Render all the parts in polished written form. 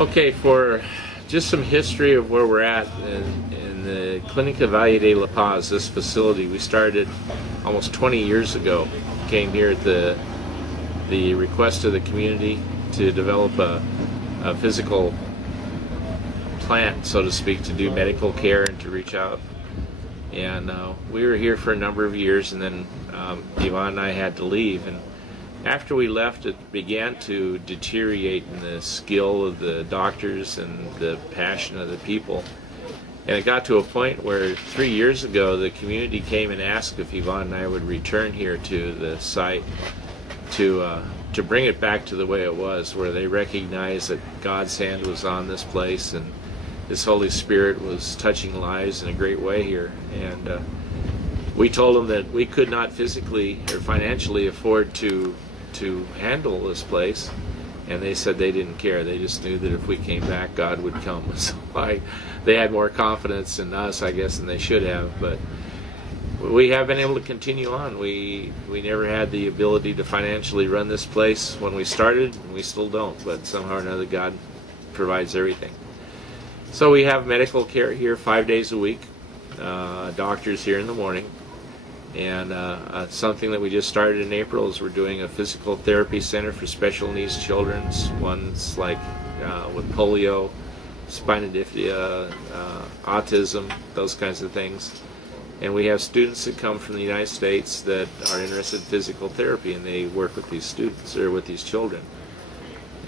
Okay, for just some history of where we're at in the Clinic of Valle de La Paz, this facility, we started almost 20 years ago. Came here at the request of the community to develop a physical plant, so to speak, to do medical care and to reach out. And we were here for a number of years, and then Yvonne and I had to leave. And after we left, it began to deteriorate in the skill of the doctors and the passion of the people. And it got to a point where 3 years ago, the community came and asked if Yvonne and I would return here to the site to bring it back to the way it was, where they recognized that God's hand was on this place and His Holy Spirit was touching lives in a great way here. And we told them that we could not physically or financially afford to handle this place, and they said they didn't care. They just knew that if we came back, God would come. So they had more confidence in us, I guess, than they should have. But we have been able to continue on. We never had the ability to financially run this place when we started, and we still don't, but somehow or another God provides everything. So we have medical care here 5 days a week, doctors here in the morning. And something that we just started in April is we're doing a physical therapy center for special needs children, ones like with polio, spina bifida, autism, those kinds of things. And we have students that come from the United States that are interested in physical therapy, and they work with these students or with these children.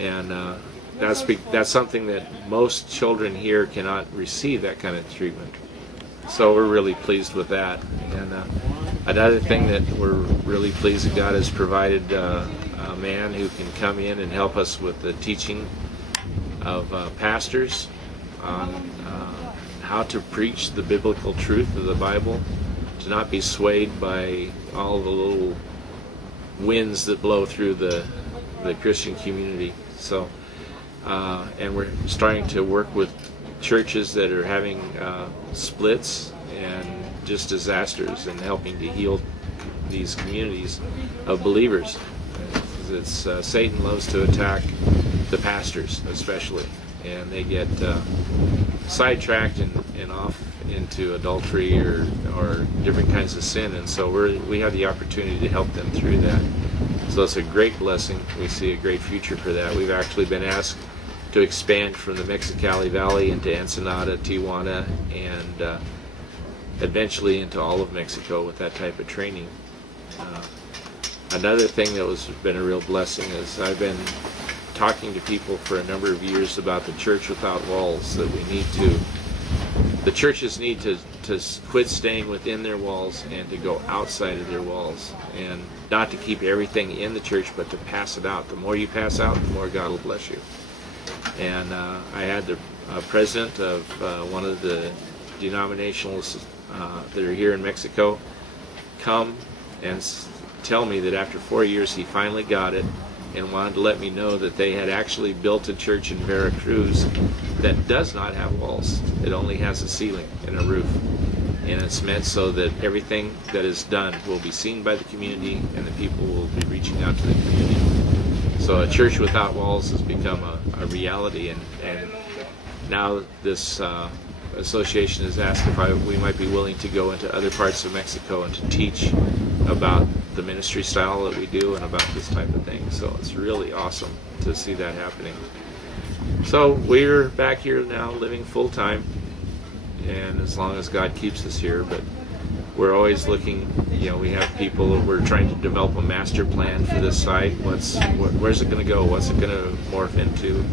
And that's something that most children here cannot receive, that kind of treatment. So we're really pleased with that. And another thing that we're really pleased that God has provided a man who can come in and help us with the teaching of pastors on how to preach the biblical truth of the Bible, to not be swayed by all the little winds that blow through the Christian community. So, and we're starting to work with churches that are having splits and just disasters, and helping to heal these communities of believers. Satan loves to attack the pastors especially, and they get sidetracked and off into adultery or different kinds of sin, and so we have the opportunity to help them through that. So it's a great blessing. We see a great future for that. We've actually been asked to expand from the Mexicali Valley into Ensenada, Tijuana, and eventually into all of Mexico with that type of training. Another thing that has been a real blessing is I've been talking to people for a number of years about the church without walls, that the churches need to quit staying within their walls and to go outside of their walls, and not to keep everything in the church, but to pass it out. The more you pass out, the more God will bless you. And I had the president of one of the denominationals that are here in Mexico come and tell me that after 4 years he finally got it, and wanted to let me know that they had actually built a church in Veracruz that does not have walls. It only has a ceiling and a roof. And it's meant so that everything that is done will be seen by the community, and the people will be reaching out to the community. So a church without walls has become a reality, and now this association has asked if we might be willing to go into other parts of Mexico and to teach about the ministry style that we do and about this type of thing. So it's really awesome to see that happening. So we're back here now living full time, and as long as God keeps us here, but we're always looking, we have people, we're trying to develop a master plan for this site. Where's it going to go? What's it going to morph into?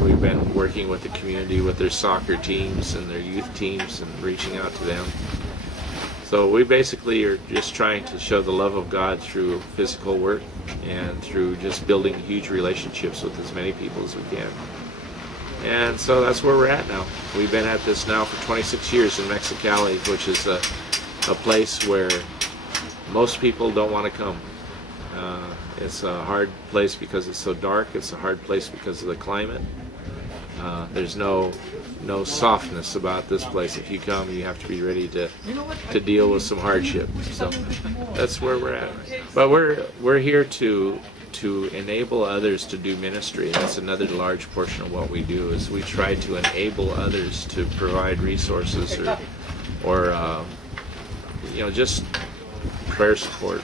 We've been working with the community with their soccer teams and their youth teams and reaching out to them. So we basically are just trying to show the love of God through physical work and through just building huge relationships with as many people as we can. And so that's where we're at now. We've been at this now for 26 years in Mexicali, which is a place where most people don't want to come. It's a hard place because it's so dark. It's a hard place because of the climate. There's no softness about this place. If you come, you have to be ready to deal with some hardship. So that's where we're at. But we're here to to enable others to do ministry. That's another large portion of what we do, is we try to enable others to provide resources or you know, just prayer support,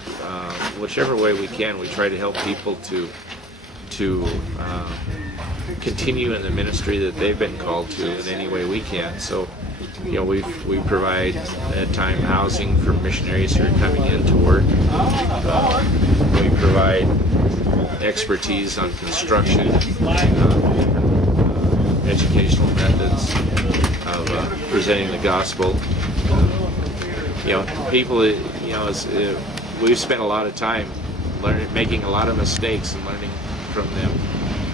whichever way we can. We try to help people to continue in the ministry that they've been called to in any way we can. So, you know, we provide at time housing for missionaries who are coming in to work. We provide expertise on construction, educational methods of presenting the gospel. You know, people, you know, we've spent a lot of time making a lot of mistakes and learning from them.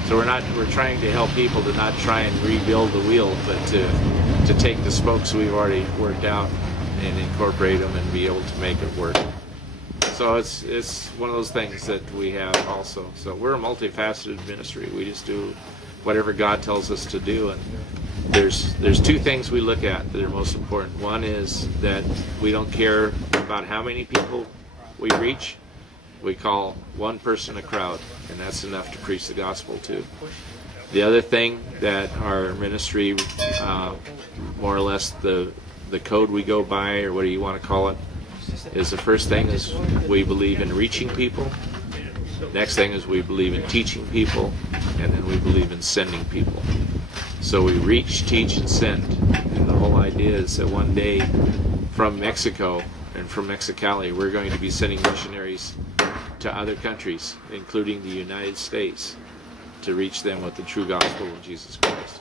So we're trying to help people to not try and rebuild the wheel, but to take the spokes we've already worked out and incorporate them and be able to make it work. So it's one of those things that we have also. So we're a multifaceted ministry. We just do whatever God tells us to do. And there's two things we look at that are most important. One is that we don't care about how many people we reach. We call one person a crowd, and that's enough to preach the gospel to. The other thing that our ministry, more or less the code we go by, or what do you want to call it, is the first thing is we believe in reaching people. Next thing is we believe in teaching people, and then we believe in sending people. So we reach, teach, and send. And the whole idea is that one day from Mexico and from Mexicali, we're going to be sending missionaries to other countries, including the United States, to reach them with the true gospel of Jesus Christ.